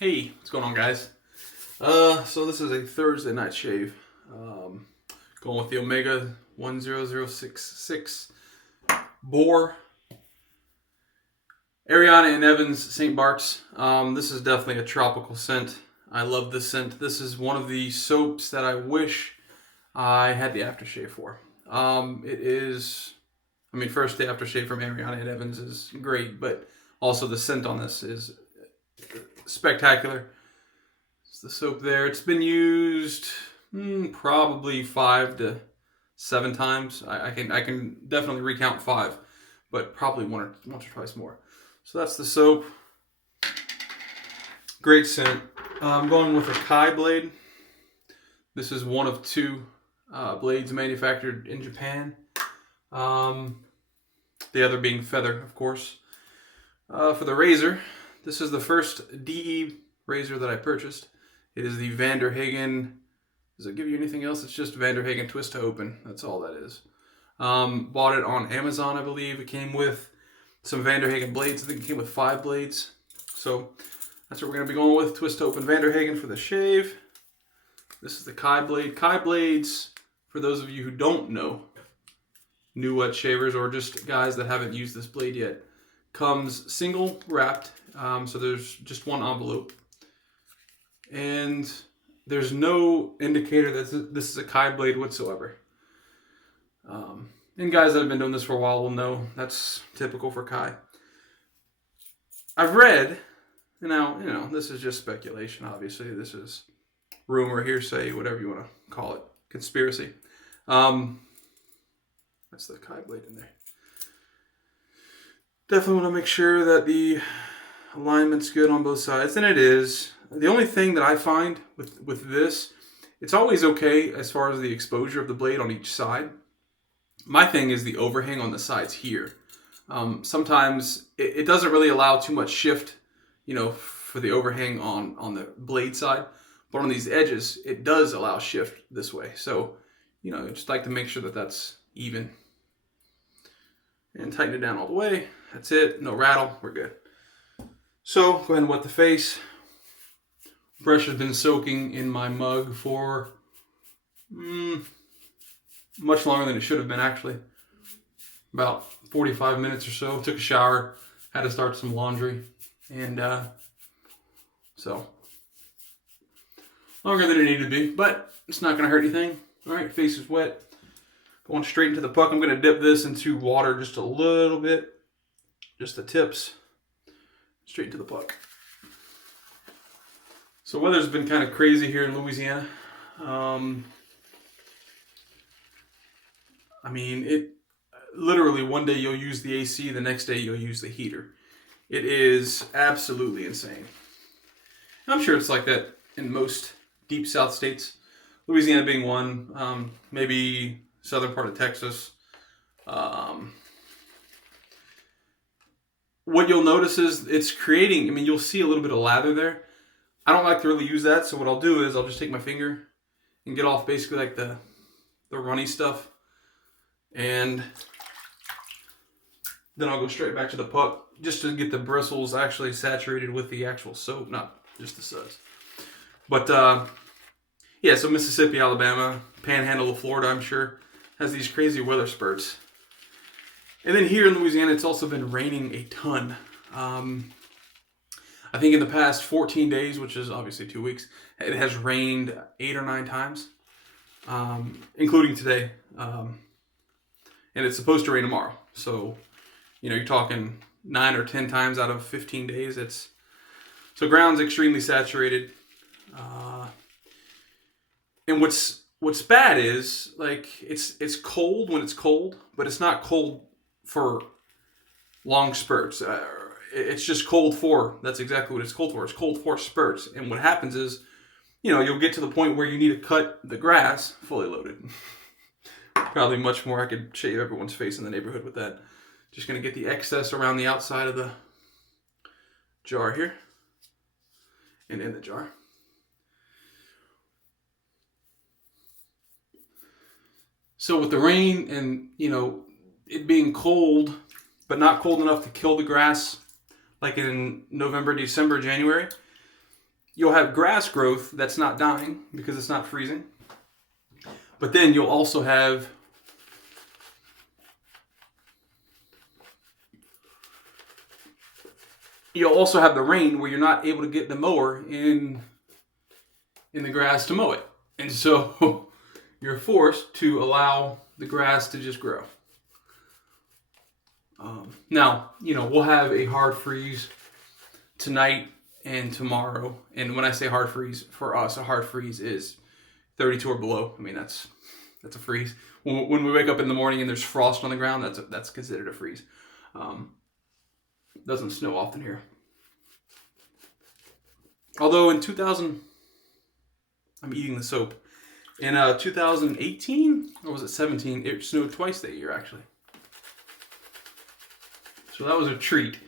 Hey, what's going on, guys? So this is a Thursday night shave. Going with the Omega 10066 Boar. Ariana and Evans St. Barts. This is definitely a tropical scent. I love this scent. This is one of the soaps that I wish I had the aftershave for. First, the aftershave from Ariana and Evans is great, but also the scent on this is spectacular. It's the soap there. It's been used probably 5 to 7 times. I can definitely recount 5, but probably once or twice more. So that's the soap. Great scent. I'm going with a Kai blade. This is one of 2 blades manufactured in Japan. The other being feather, of course. For the razor, this is the first DE razor that I purchased. It is the Vanderhagen. Does it give you anything else? It's just Vanderhagen Twist to Open. That's all that is. Bought it on Amazon, I believe. It came with some Vanderhagen blades. I think it came with 5 blades. So that's what we're going to be going with. Twist to Open Vanderhagen for the shave. This is the Kai blade. Kai blades, for those of you who don't know, new wet shavers or just guys that haven't used this blade yet, comes single wrapped. So there's just one envelope. And there's no indicator that this is a Kai blade whatsoever. And guys that have been doing this for a while will know that's typical for Kai. I've read, now, this is just speculation, obviously. This is rumor, hearsay, whatever you want to call it. Conspiracy. That's the Kai blade in there. Definitely want to make sure that the alignment's good on both sides, and it is. The only thing that I find with this, it's always okay as far as the exposure of the blade on each side. My thing is the overhang on the sides here. Sometimes it doesn't really allow too much shift, for the overhang on the blade side, but on these edges, it does allow shift this way. So, I just like to make sure that that's even. And tighten it down all the way. That's it. No rattle. We're good. So, go ahead and wet the face. Brush has been soaking in my mug for much longer than it should have been, actually. About 45 minutes or so. Took a shower. Had to start some laundry. And so, longer than it needed to be. But it's not going to hurt anything. All right, face is wet. Going straight into the puck. I'm going to dip this into water just a little bit. Just the tips. Straight into the puck. So weather's been kind of crazy here in Louisiana. It literally one day you'll use the AC, the next day you'll use the heater. It is absolutely insane. I'm sure it's like that in most deep south states. Louisiana being one, maybe southern part of Texas. What you'll notice is it's creating, you'll see a little bit of lather there. I don't like to really use that, so what I'll do is I'll just take my finger and get off basically like the runny stuff. And then I'll go straight back to the puck just to get the bristles actually saturated with the actual soap, not just the suds. But so Mississippi, Alabama, Panhandle of Florida, I'm sure, has these crazy weather spurts. And then here in Louisiana, it's also been raining a ton. I think in the past 14 days, which is obviously 2 weeks, it has rained 8 or 9 times, including today. And it's supposed to rain tomorrow. So, you're talking 9 or 10 times out of 15 days. So ground's extremely saturated. And what's bad is, it's cold when it's cold, but it's not cold for long spurts. It's just cold for, that's exactly what it's cold for. It's cold for spurts. And what happens is, you'll get to the point where you need to cut the grass fully loaded. Probably much more. I could shave everyone's face in the neighborhood with that. Just going to get the excess around the outside of the jar here. And in the jar. So with the rain and, it being cold, but not cold enough to kill the grass like in November, December, January, you'll have grass growth that's not dying because it's not freezing. But then you'll also have the rain where you're not able to get the mower in the grass to mow it. And so you're forced to allow the grass to just grow. Now, we'll have a hard freeze tonight and tomorrow. And when I say hard freeze, for us, a hard freeze is 32 or below. I mean, that's a freeze. When we wake up in the morning and there's frost on the ground, that's considered a freeze. Doesn't snow often here. Although in 2000, I'm eating the soap. In 2018, or was it 17, it snowed twice that year, actually. So that was a treat.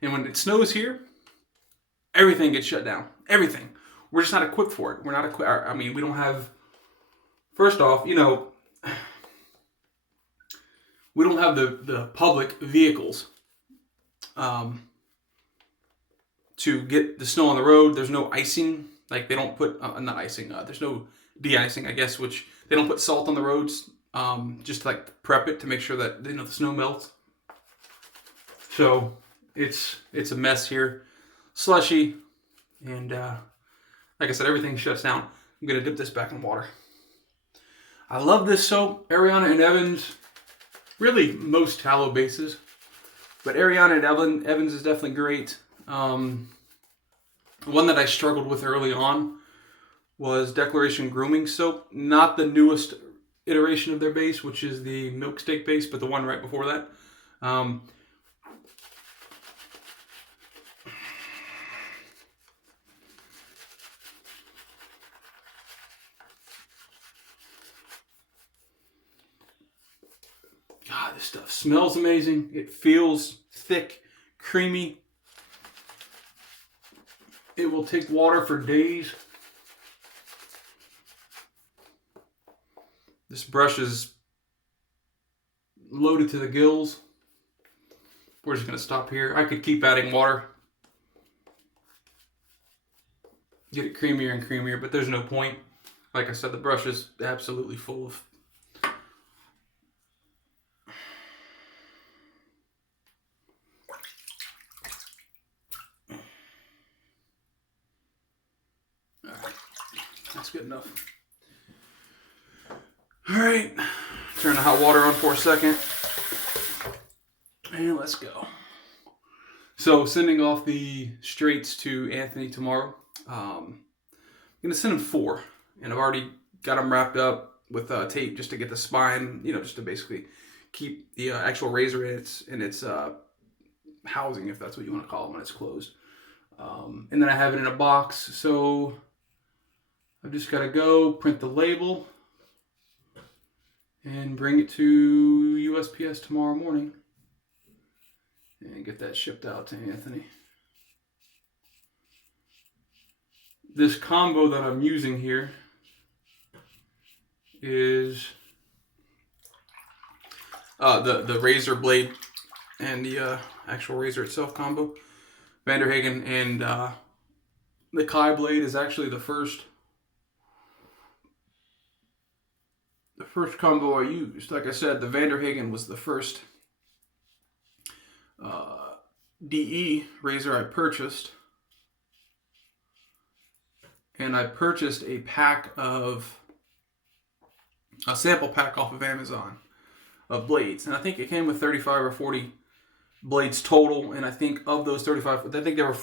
And when it snows here, everything gets shut down. Everything. We're just not equipped for it. We're not equipped. I mean, we don't have... First off, we don't have the public vehicles to get the snow on the road. There's no icing. Like, they don't put... not icing. There's no de-icing, I guess, which they don't put salt on the roads just to, like, prep it to make sure that, the snow melts. So, it's a mess here. Slushy. And, like I said, everything shuts down. I'm going to dip this back in water. I love this soap. Ariana and Evans. Really, most tallow bases. But Ariana and Evans is definitely great. One that I struggled with early on was Declaration Grooming Soap. Not the newest iteration of their base, which is the Milk Steak base, but the one right before that. God, this stuff smells amazing. It feels thick, creamy. It will take water for days. This brush is loaded to the gills. We're just going to stop here. I could keep adding water. Get it creamier and creamier, but there's no point. Like I said, the brush is absolutely full of... That's good enough. Alright, turn the hot water on for a second. And let's go. So, sending off the straights to Anthony tomorrow. I'm going to send him 4. And I've already got them wrapped up with tape just to get the spine, just to basically keep the actual razor in its housing, if that's what you want to call it when it's closed. And then I have it in a box, so... I've just got to go print the label and bring it to USPS tomorrow morning and get that shipped out to Anthony. This combo that I'm using here is the razor blade and the actual razor itself combo. Vanderhagen and the Kai blade is actually the first combo I used. Like I said, the Vanderhagen was the first DE razor I purchased. And I purchased a sample pack off of Amazon of blades. And I think it came with 35 or 40 blades total. And I think of those 35, I think there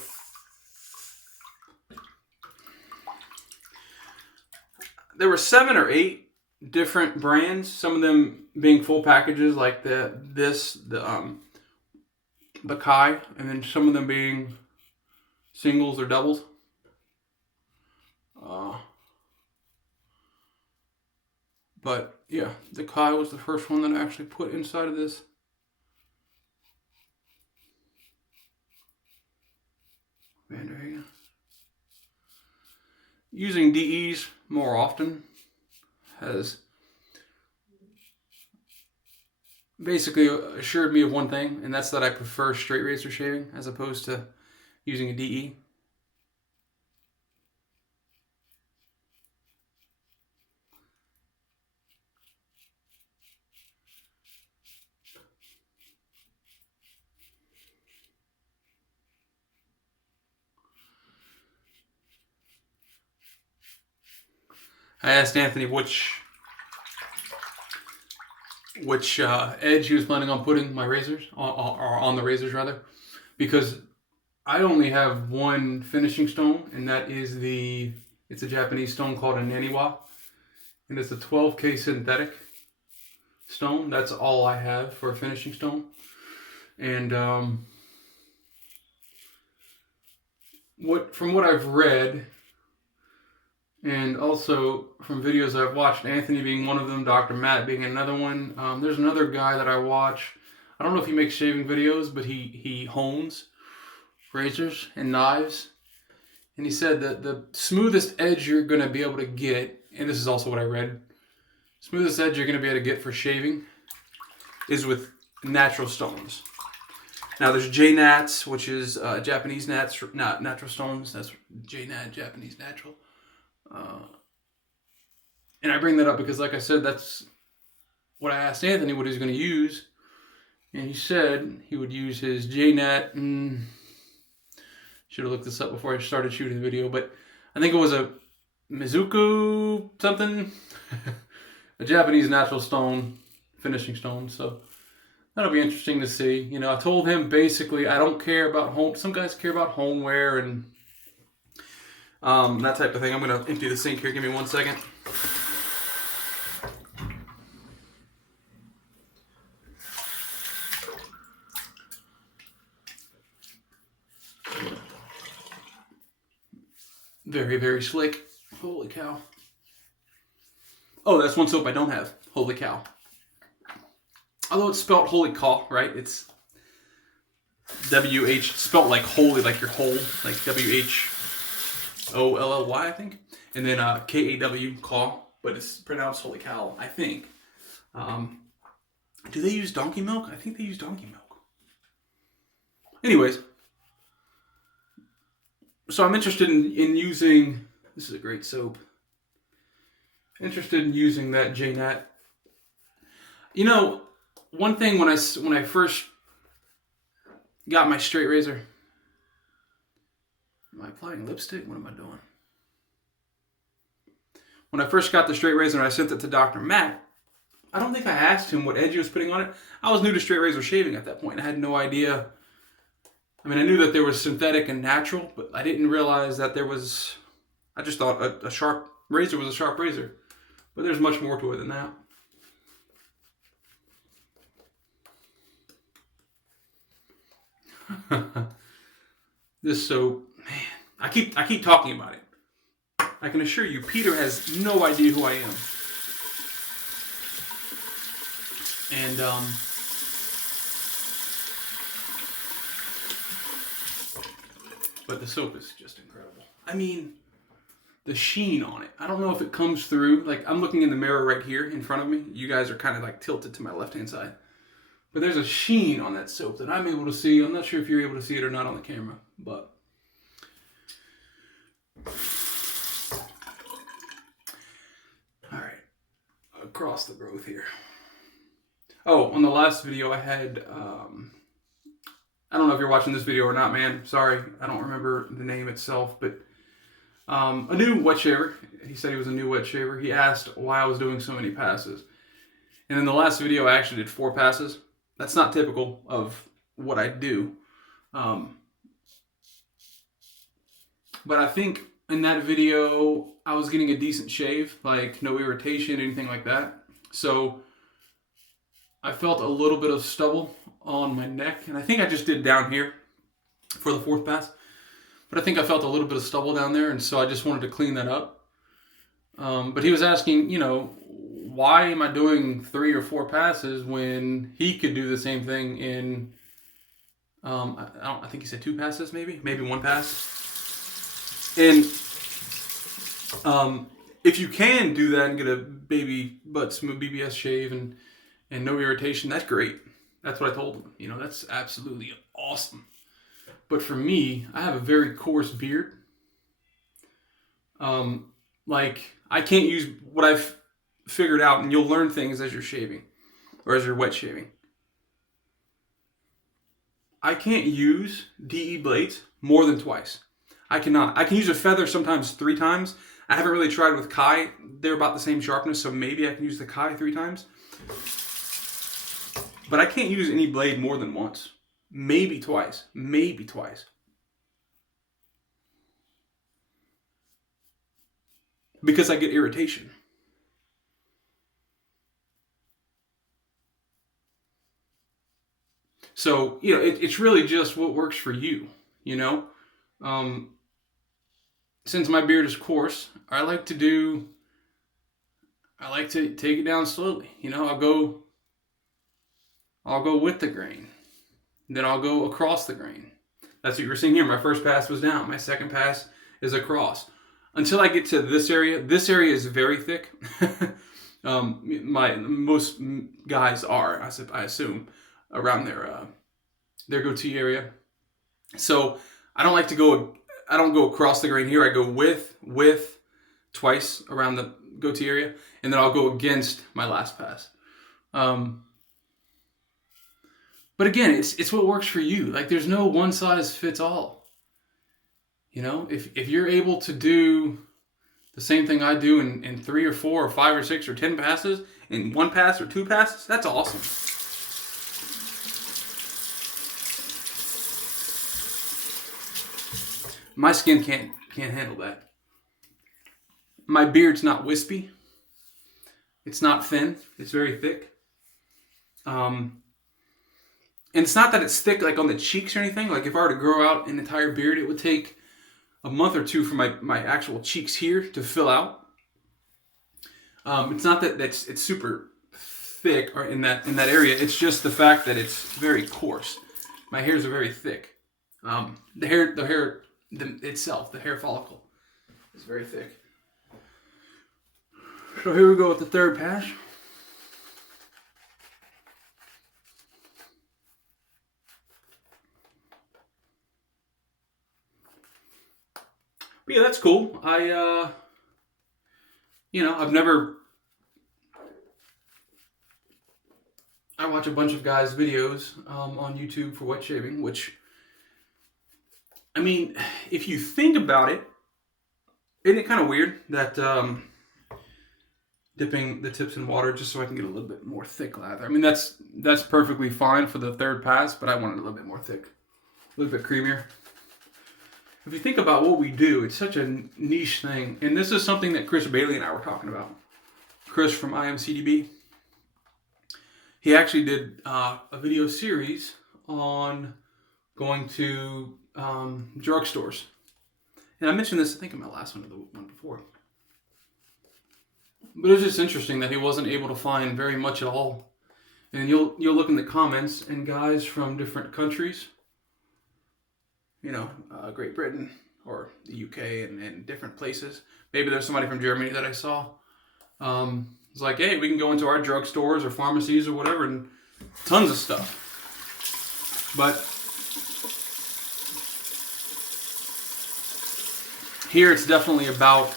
were 7 or 8 different brands, some of them being full packages like the Kai, and then some of them being singles or doubles. But yeah, the Kai was the first one that I actually put inside of this. Vanderhagen. Using DEs more often has basically assured me of one thing, and that's that I prefer straight razor shaving as opposed to using a DE. I asked Anthony which edge he was planning on putting my razors, on the razors rather, because I only have one finishing stone, and that is it's a Japanese stone called a Naniwa, and it's a 12K synthetic stone. That's all I have for a finishing stone. And from what I've read, and also from videos I've watched, Anthony being one of them, Dr. Matt being another one. There's another guy that I watch. I don't know if he makes shaving videos, but he hones razors and knives. And he said that the smoothest edge you're going to be able to get, and this is also what I read, smoothest edge you're going to be able to get for shaving is with natural stones. Now there's J-Nats, which is Japanese natural stones. That's J-Nat, Japanese natural. And I bring that up because, like I said, that's what I asked Anthony what he was going to use. And he said he would use his J-Nat. Should have looked this up before I started shooting the video, but I think it was a Mizuku something. A Japanese natural stone, finishing stone. So that'll be interesting to see. You know, I told him basically I don't care about home. Some guys care about homeware and that type of thing. I'm going to empty the sink here. Give me 1 second. Very, very slick. Holy cow. Oh, that's one soap I don't have. Holy cow. Although it's spelled holy caw, right? It's W-H, spelled like holy, like your whole, like W-H-O-L-L-Y, I think. And then K-A-W, caw, but it's pronounced holy cow, I think. Do they use donkey milk? I think they use donkey milk. Anyways. So I'm interested in using, this is a great soap. Interested in using that J-Nat. You know, one thing when I first got my straight razor, am I applying lipstick? What am I doing? When I first got the straight razor and I sent it to Dr. Matt, I don't think I asked him what edge he was putting on it. I was new to straight razor shaving at that point. I had no idea. I mean, I knew that there was synthetic and natural, but I didn't realize that there was, I just thought a sharp razor was a sharp razor. But there's much more to it than that. This soap, man, I keep talking about it. I can assure you, Peter has no idea who I am. And but the soap is just incredible. I mean, the sheen on it. I don't know if it comes through. Like, I'm looking in the mirror right here in front of me. You guys are kind of like tilted to my left-hand side. But there's a sheen on that soap that I'm able to see. I'm not sure if you're able to see it or not on the camera, but all right, across the growth here. Oh, on the last video I had, I don't know if you're watching this video or not, man. Sorry, I don't remember the name itself, but a new wet shaver. He said he was a new wet shaver. He asked why I was doing so many passes. And in the last video, I actually did 4 passes. That's not typical of what I do. But I think in that video, I was getting a decent shave, like no irritation, anything like that. So I felt a little bit of stubble on my neck. And I think I just did down here for the 4th pass. But I think I felt a little bit of stubble down there. And so I just wanted to clean that up. But he was asking, you know, why am I doing 3 or 4 passes when he could do the same thing in, I think he said 2 passes, maybe 1 pass. And if you can do that and get a baby butt smooth BBS shave and no irritation, that's great. That's what I told him. You know, that's absolutely awesome. But for me, I have a very coarse beard. Like, I can't use what I've figured out, and you'll learn things as you're shaving, or as you're wet shaving. I can't use DE blades more than twice. I cannot. I can use a feather sometimes 3 times. I haven't really tried with Kai. They're about the same sharpness, so maybe I can use the Kai 3 times. But I can't use any blade more than once. Maybe twice. Maybe twice. Because I get irritation. So, you know, it's really just what works for you, you know? Since my beard is coarse, I like to take it down slowly. You know, I'll go with the grain. Then I'll go across the grain. That's what you're seeing here. My first pass was down. My second pass is across. Until I get to this area is very thick. Most guys are, I assume, around their goatee area. So I don't go across the grain here. I go with twice around the goatee area, and then I'll go against my last pass. But again, it's what works for you. Like, there's no one size fits all. You know, if you're able to do the same thing I do in 3 or 4 or 5 or 6 or 10 passes in 1 pass or 2 passes, that's awesome. My skin can't handle that. My beard's not wispy. It's not thin. It's very thick. And it's not that it's thick like on the cheeks or anything. Like, if I were to grow out an entire beard, it would take a month or 2 for my actual cheeks here to fill out. It's not that it's super thick or in that area. It's just the fact that it's very coarse. My hairs are very thick. The hair itself, the hair follicle, is very thick. So here we go with the third pass. But yeah, that's cool. I've I watch a bunch of guys' videos on YouTube for wet shaving, which, I mean, if you think about it, isn't it kind of weird that dipping the tips in water just so I can get a little bit more thick lather? I mean, that's perfectly fine for the third pass, but I want it a little bit more thick, a little bit creamier. If you think about what we do, it's such a niche thing. And this is something that Chris Bailey and I were talking about. Chris from IMCDB. He actually did a video series on going to drugstores. And I mentioned this, I think, in my last one or the one before. But it's just interesting that he wasn't able to find very much at all. And you'll look in the comments, and guys from different countries, you know, Great Britain or the UK and different places. Maybe there's somebody from Germany that I saw. It's like, hey, we can go into our drugstores or pharmacies or whatever, and tons of stuff. But here it's definitely about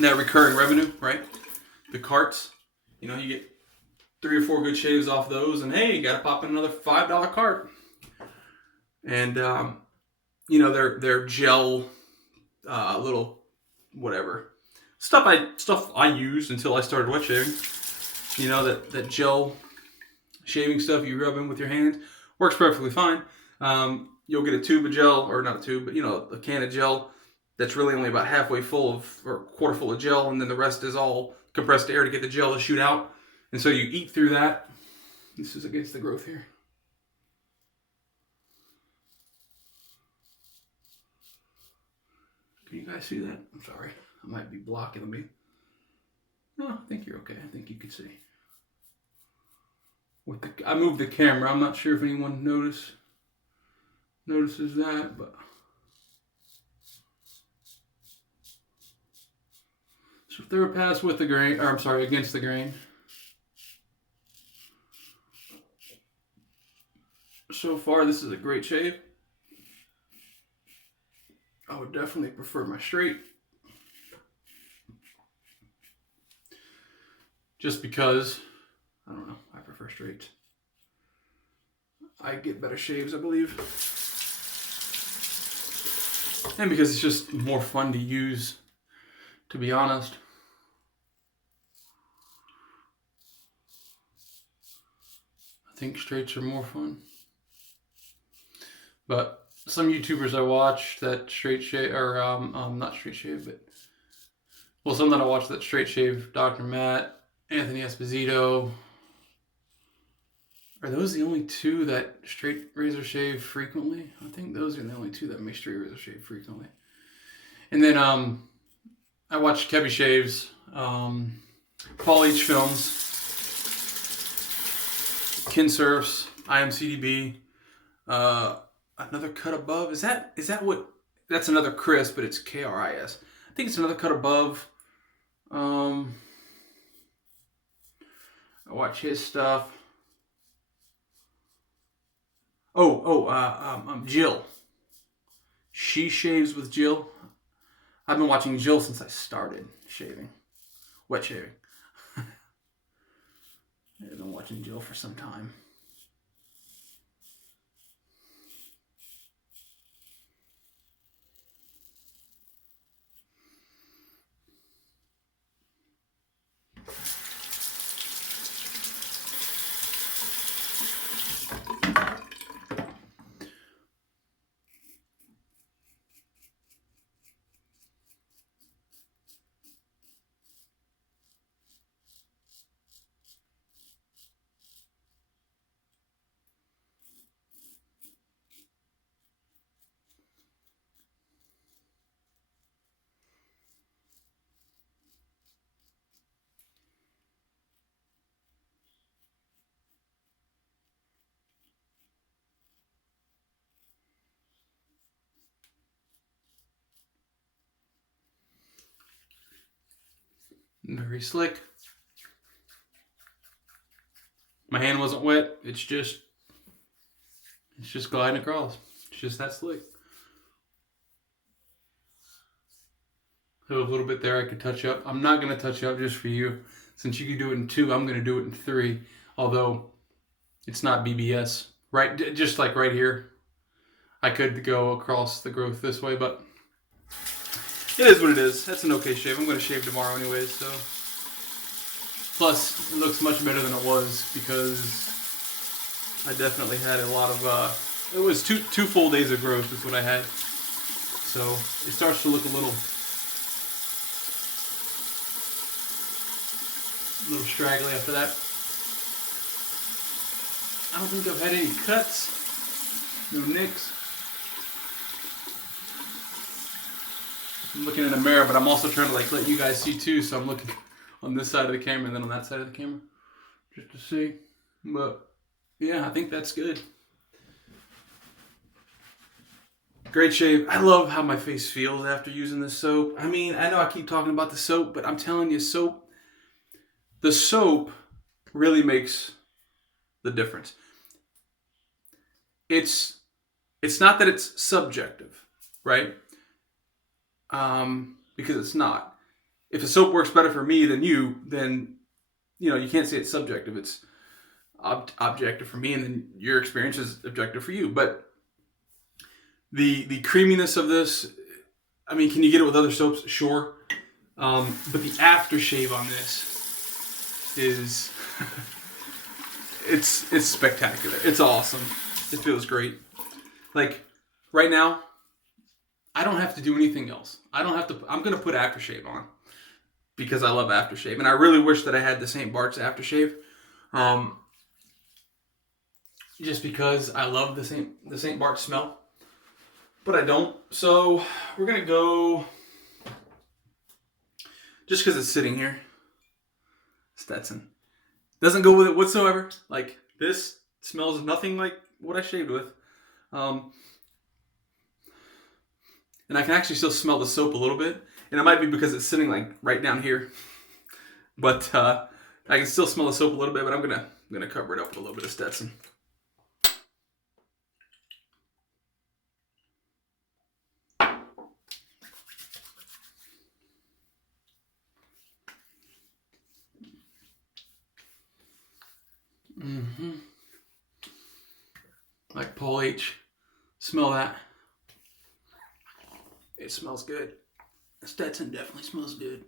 that recurring revenue, right? The carts. You know, you get 3 or 4 good shaves off those, and hey, you got to pop in another $5 cart. And, you know, they're gel, little, whatever. Stuff I used until I started wet shaving. You know, that gel shaving stuff you rub in with your hands. Works perfectly fine. You'll get a tube of gel, or not a tube, but, you know, a can of gel that's really only about halfway full of, or a quarter full of gel, and then the rest is all compressed air to get the gel to shoot out. And so you eat through that. This is against the growth here. Can you guys see that? I'm sorry. I might be blocking me. No, I think you're okay. I think you can see. I moved the camera. I'm not sure if anyone notices that, but so third pass with the grain, or I'm sorry, against the grain. So far, this is a great shave. I would definitely prefer my straight. Just because, I don't know, I prefer straights. I get better shaves, I believe. And because it's just more fun to use to be honest. I think straights are more fun. But some YouTubers I watch that straight shave, or not straight shave, but well, some that I watch that straight shave, Dr. Matt, Anthony Esposito. Are those the only two that straight razor shave frequently? I think those are the only two that make straight razor shave frequently. And then I watch Kevy Shaves, Paul H. Films, Kinsurfs, IMCDB, Another Cut Above. Is that what? That's Another Chris, but it's KRIS. I think it's Another Cut Above. I watch his stuff. Jill. She Shaves with Jill. I've been watching Jill since I started shaving. Wet shaving. I've been watching Jill for some time. Very slick. My hand wasn't wet. It's just gliding across. It's just that slick. So a little bit there I could touch up. I'm not going to touch up just for you. Since you can do it in 2, I'm going to do it in 3. Although it's not BBS. Right, just like right here. I could go across the growth this way, but it is what it is. That's an okay shave. I'm going to shave tomorrow anyways, so. Plus, it looks much better than it was because I definitely had a lot of, it was two full days of growth is what I had. So, it starts to look a little straggly after that. I don't think I've had any cuts. No nicks. I'm looking in the mirror, but I'm also trying to let you guys see too, so I'm looking on this side of the camera and then on that side of the camera just to see. But yeah, I think that's good. Great shave. I love how my face feels after using this soap. I mean, I know I keep talking about the soap, but I'm telling you, the soap really makes the difference. It's not that it's subjective, right? Because it's not. If a soap works better for me than you, then, you can't say it's subjective. It's objective for me, and then your experience is objective for you. But the creaminess of this, I mean, can you get it with other soaps? Sure. But the aftershave on this is, it's spectacular. It's awesome. It feels great. Like, right now, I don't have to do anything else. I'm going to put aftershave on because I love aftershave. And I really wish that I had the St. Bart's aftershave. Just because I love the St. Bart's smell. But I don't. So we're going to go, just because it's sitting here, Stetson. Doesn't go with it whatsoever. Like, this smells nothing like what I shaved with. And I can actually still smell the soap a little bit. And it might be because it's sitting like right down here. But I can still smell the soap a little bit, but I'm gonna cover it up with a little bit of Stetson. Like Paul H. Smell that. It smells good. Stetson definitely smells good.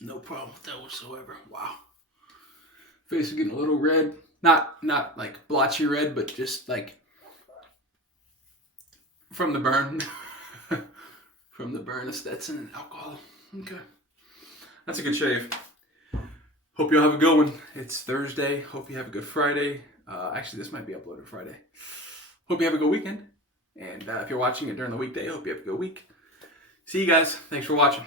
No problem with that whatsoever. Wow. Face is getting a little red. Not like blotchy red, but just like from the burn. From the burn of Stetson and alcohol. Okay. That's a good shave. Hope you all have a good one. It's Thursday. Hope you have a good Friday. Actually, this might be uploaded Friday. Hope you have a good weekend. And if you're watching it during the weekday, hope you have a good week. See you guys. Thanks for watching.